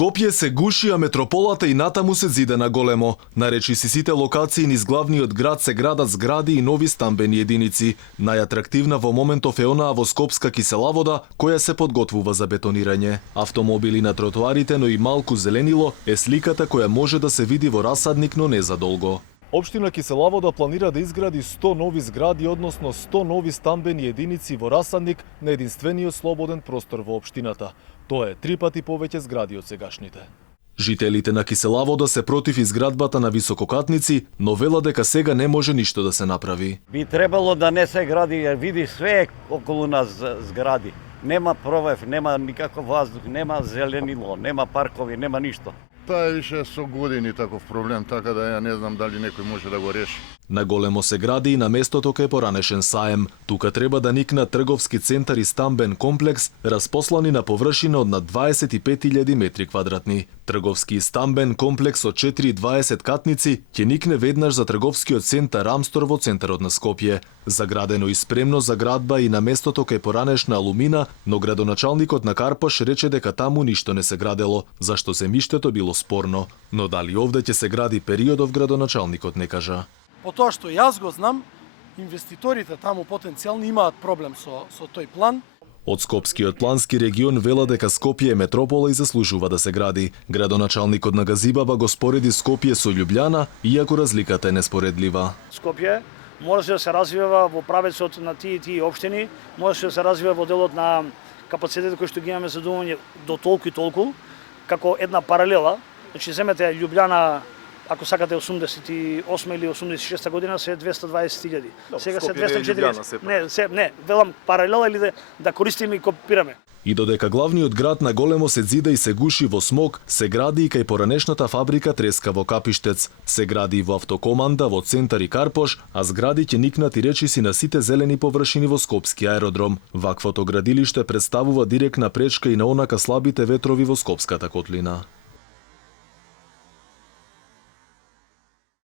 Скопје се гуши, а метрополата и натаму се зиде на големо. На речиси сите локации низ главниот град се градат згради и нови стамбени единици. Најатрактивна во моментов е онаа во Скопска киселавода, која се подготвува за бетонирање. Автомобили на тротоарите, но и малку зеленило е сликата која може да се види во расадник, но не задолго. Општина Киселавода планира да изгради 100 нови згради, односно 100 нови стамбени единици во расадник на единствениот слободен простор во општината. Тоа е 3 пати повеќе згради од сегашните. Жителите на Киселавода се против изградбата на висококатници, но велат дека сега не може ништо да се направи. Би требало да не се гради, види све околу нас згради. Нема провев, нема никаков воздух, нема зеленило, нема паркови, нема ништо. Тоа е више со години таков проблем, така да ја не знам дали некој може да го реши. На големо се гради и на местото кај поранешен саем. Тука треба да никна трговски центар и стамбен комплекс, распослани на површина од над 25.000 метри квадратни. Трговски и стамбен комплекс од 420 катници ќе никне веднаш за трговскиот центар Амстор во центарот на Скопје. Заградено и спремно за градба и на местото кај поранешна Алумина, но градоначалникот на Карпош рече дека таму ништо не се градело, зашто земјиштето било спорно. Но дали овде ќе се гради периодов, градоначалникот не кажа. По тоа што јас го знам, инвеститорите таму потенцијални имаат проблем со тој план. Од Скопскиот плански регион вела дека Скопје е метропола и заслужува да се гради. Градоначалникот на Газибаба го спореди Скопје со Љубљана, иако разликата е неспоредлива. Скопје можеше да се развива во правецот на тие општини, можеше да се развива во делот на капацитетот кој што ги имаме за думање до толку и толку, како една паралела. Значи, земете Љубљана, ако сакате 88 или 86 година се 220.000. Сега се 240. Не, велам паралела или да користиме и копираме. И додека главниот град на големо се зида и се гуши во смог, се гради и кај поранешната фабрика треска во Капиштец, се гради и во автокоманда во центар и Карпош, а згради ќе никнат и речиси на сите зелени површини во Скопски аеродром. Ваквото градилиште представува директна пречка и на онака слабите ветрови во Скопската котлина.